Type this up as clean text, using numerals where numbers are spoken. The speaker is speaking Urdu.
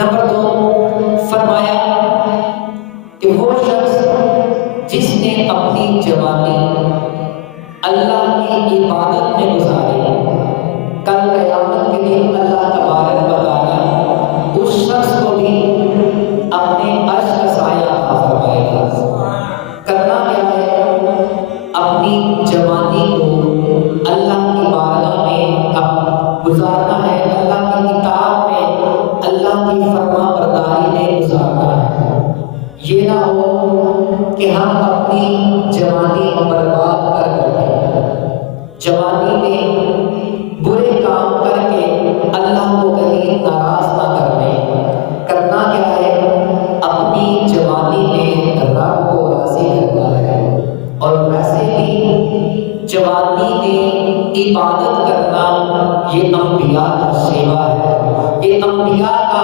نمبر 2 فرمایا کہ وہ شخص جس نے اپنی جوانی اللہ کی عبادت میں گزاری، کل قیامت کے دن اللہ تبارک و تعالیٰ اس شخص کو بھی اپنے عرش کا سایہ عطا فرمائے گا۔ کرنا کیا ہے؟ اپنی جوانی کو اللہ کی بارگاہ میں گزارنا ہے، اللہ کی کتاب میں اللہ کی فرما برداری میں گزارنا ہے۔ یہ نہ ہو کہ ہم اپنی جوانی برباد کر بیٹھیں، جوانی میں برے کام کر کے اللہ کو کہیں ناراض نہ کر لیں۔ کرنا کیا ہے؟ اپنی جوانی میں رب کو راضی کرنا ہے، اور ویسے بھی جوانی میں عبادت کرنا یہ انبیاء کا شیوا ہے، یہ انبیاء کا